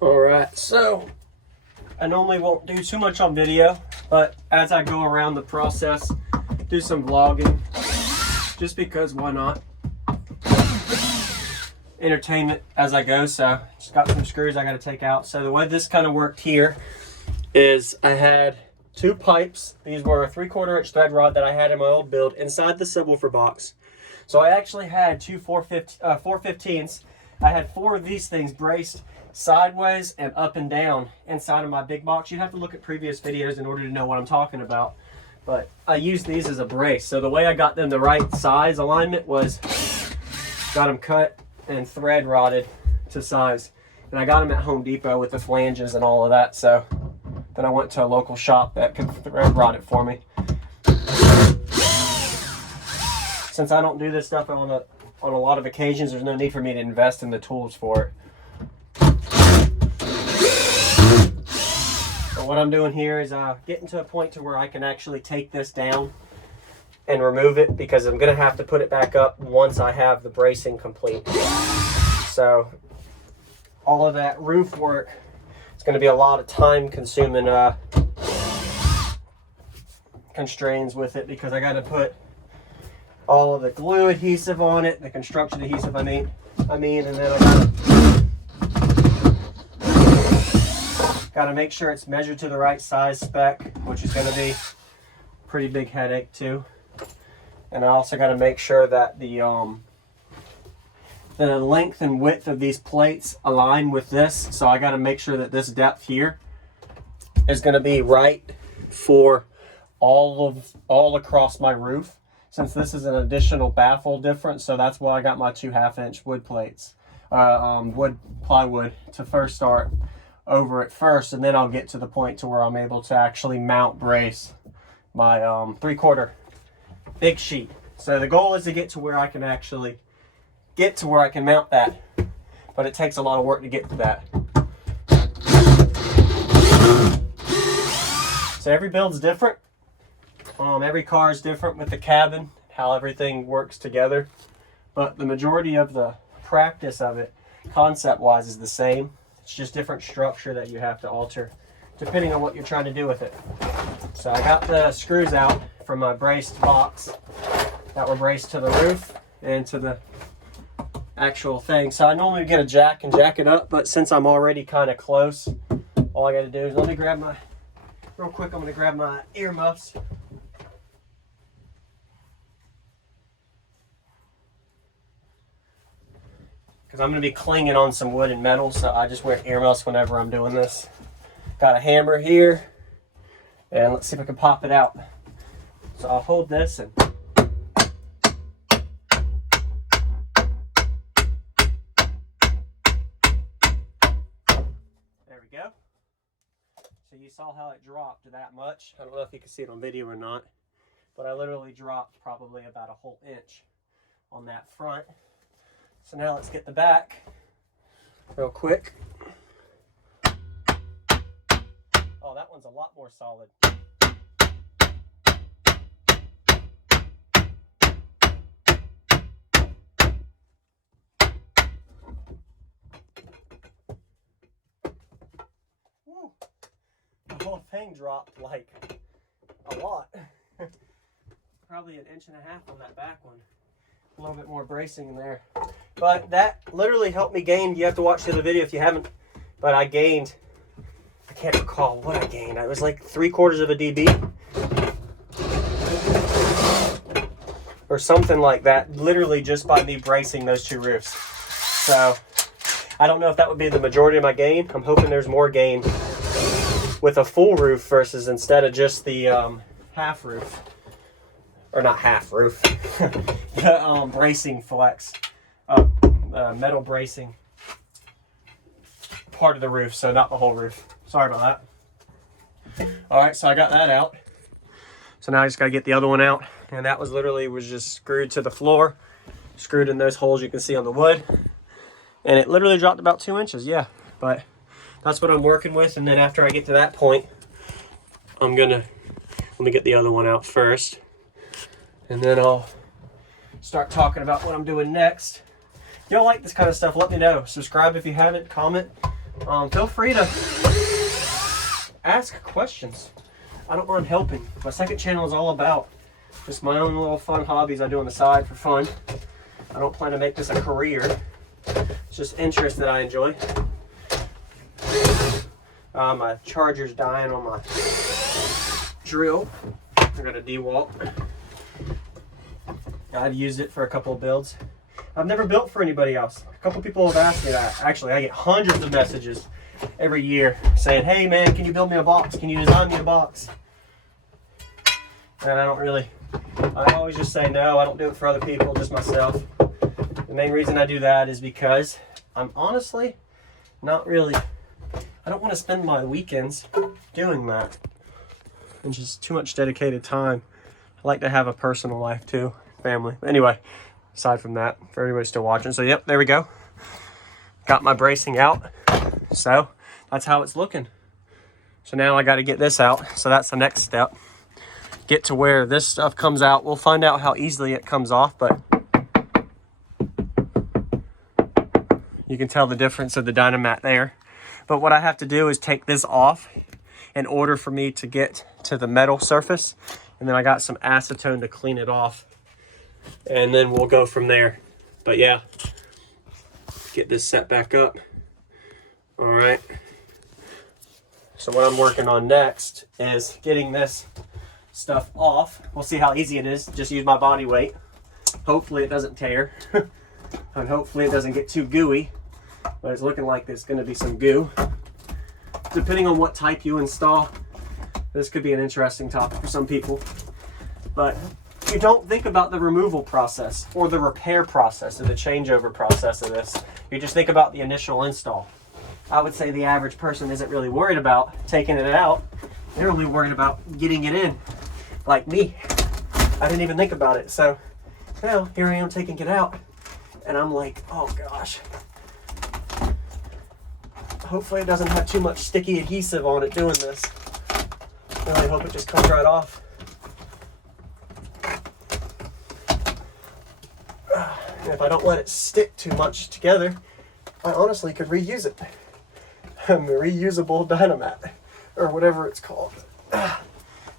All right, so I normally won't do too much on video, but as I go around the process, do some vlogging, just because why not? Entertainment as I go. So just got some screws I got to take out. So the way this kind of worked here is I had two pipes. These were a 3/4 inch thread rod that I had in my old build inside the subwoofer box. So I actually had two 415s. I had 4 of these things braced sideways and up and down inside of my big box. You'd have to look at previous videos in order to know what I'm talking about. But I used these as a brace. So the way I got them the right size alignment was got them cut and thread rodded to size. And I got them at Home Depot with the flanges and all of that. So then I went to a local shop that could thread rod it for me. Since I don't do this stuff on a lot of occasions, there's no need for me to invest in the tools for it. But what I'm doing here is getting to a point to where I can actually take this down and remove it, because I'm going to have to put it back up once I have the bracing complete. So all of that roof work, it's going to be a lot of time consuming constraints with it, because I got to put all of the glue adhesive on it, the construction adhesive I mean, and then I gotta make sure it's measured to the right size spec, which is gonna be a pretty big headache too. And I also gotta make sure that the length and width of these plates align with this. So I gotta make sure that this depth here is gonna be right for all across my roof, since this is an additional baffle difference. So that's why I got my 2 1/2-inch wood plates, plywood to first start over it first, and then I'll get to the point to where I'm able to actually mount brace my 3/4 big sheet. So the goal is to get to where I can actually get to where I can mount that, but it takes a lot of work to get to that. So every build's different. Every car is different with the cabin, how everything works together, but the majority of the practice of it, concept-wise, is the same. It's just different structure that you have to alter depending on what you're trying to do with it. So I got the screws out from my braced box that were braced to the roof and to the actual thing. So I normally get a jack and jack it up, but since I'm already kind of close, all I got to do is let me grab my, real quick, I'm going to grab my earmuffs. Because I'm going to be clinging on some wood and metal, so I just wear earmuffs whenever I'm doing this. Got a hammer here, and let's see if I can pop it out. So I'll hold this and there we go. So you saw how it dropped that much. I don't know if you can see it on video or not, but I literally dropped probably about a whole inch on that front. So now let's get the back real quick. Oh, that one's a lot more solid. Woo. The whole thing dropped like a lot. Probably 1.5 inches on that back one. A little bit more bracing in there. But that literally helped me gain. You have to watch the other video if you haven't. But I gained, I can't recall what I gained. It was like 3/4 of a dB. Or something like that. Literally just by me bracing those 2 roofs. So I don't know if that would be the majority of my gain. I'm hoping there's more gain with a full roof versus instead of just the half roof. Or not half roof. The bracing flex. Metal bracing part of the roof, so not the whole roof. Sorry about that. Alright, so I got that out. So now I just gotta get the other one out. And that was just screwed to the floor. Screwed in those holes you can see on the wood. And it literally dropped about 2 inches, yeah. But that's what I'm working with. And then after I get to that point, let me get the other one out first. And then I'll start talking about what I'm doing next. If y'all like this kind of stuff, let me know. Subscribe if you haven't, comment, feel free to ask questions. I don't mind helping. My second channel is all about just my own little fun hobbies I do on the side for fun. I don't plan to make this a career. It's just interest that I enjoy. My charger's dying on my drill. I got a DeWalt. I've used it for a couple of builds. I've never built for anybody else. A couple people have asked me that. Actually, I get hundreds of messages every year saying, hey man, can you build me a box? Can you design me a box? And I always just say no, I don't do it for other people, just myself. The main reason I do that is because I'm honestly not really, I don't want to spend my weekends doing that. And just too much dedicated time. I like to have a personal life too, family. Anyway, aside from that, for everybody still watching. So yep, there we go. Got my bracing out. So that's how it's looking. So now I got to get this out. So that's the next step. Get to where this stuff comes out. We'll find out how easily it comes off, but you can tell the difference of the Dynamat there. But what I have to do is take this off in order for me to get to the metal surface. And then I got some acetone to clean it off. And then we'll go from there. But yeah, get this set back up. All right. So what I'm working on next is getting this stuff off. We'll see how easy it is. Just use my body weight. Hopefully it doesn't tear. And hopefully it doesn't get too gooey. But it's looking like there's going to be some goo. Depending on what type you install, this could be an interesting topic for some people. But you don't think about the removal process or the repair process or the changeover process of this. You just think about the initial install. I would say the average person isn't really worried about taking it out. They're only worried about getting it in, like me. I didn't even think about it. So now here I am taking it out and I'm like, oh gosh. Hopefully it doesn't have too much sticky adhesive on it doing this. I really hope it just comes right off. And if I don't let it stick too much together, I honestly could reuse it. The reusable Dynamat, or whatever it's called.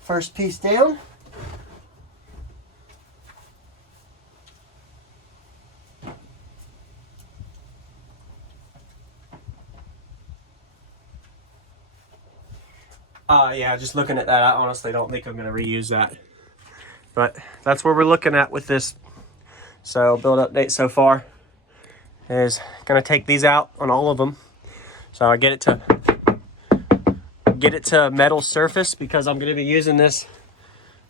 First piece down. Yeah, just looking at that, I honestly don't think I'm going to reuse that. But that's where we're looking at with this. So build update so far is going to take these out on all of them. So I get it to metal surface because I'm going to be using this,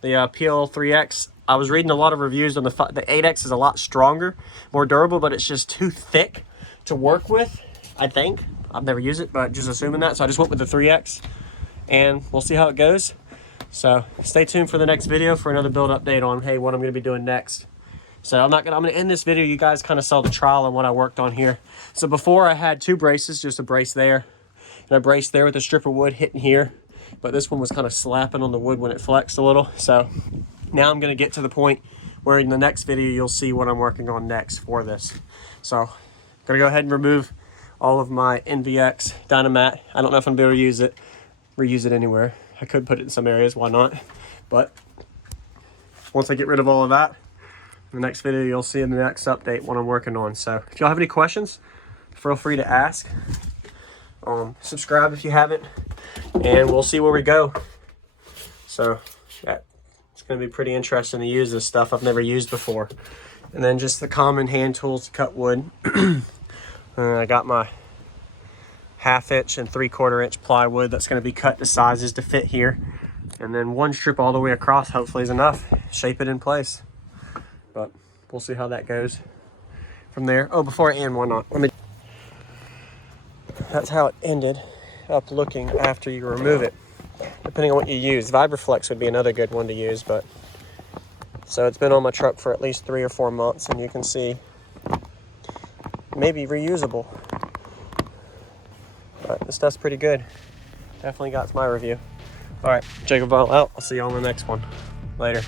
the PL3X. I was reading a lot of reviews on the 8X is a lot stronger, more durable, but it's just too thick to work with, I think. I've never used it, but just assuming that. So I just went with the 3X. And we'll see how it goes. So stay tuned for the next video for another build update on, hey, what I'm going to be doing next. So I'm going to end this video. You guys kind of saw the trial and what I worked on here. So before I had two braces, just a brace there and a brace there with a strip of wood hitting here. But this one was kind of slapping on the wood when it flexed a little. So now I'm going to get to the point where in the next video, you'll see what I'm working on next for this. So I'm going to go ahead and remove all of my NVX Dynamat. I don't know if I'm going to be able to reuse it anywhere. I could put it in some areas, why not? But once I get rid of all of that, in the next video you'll see in the next update what I'm working on. So if y'all have any questions, feel free to ask. Subscribe if you haven't, and we'll see where we go. So yeah, it's going to be pretty interesting to use this stuff I've never used before. And then just the common hand tools to cut wood. I got my 1/2 inch and 3/4 inch plywood that's going to be cut to sizes to fit here, and then one strip all the way across hopefully is enough. Shape it in place, but we'll see how that goes from there. Oh, before I end, why not? That's how it ended up looking after you remove it, depending on what you use. Vibraflex would be another good one to use, but so it's been on my truck for at least 3 or 4 months, and you can see maybe reusable. But this stuff's pretty good. Definitely got my review. All right, Jacob Ball out. I'll see you on the next one. Later.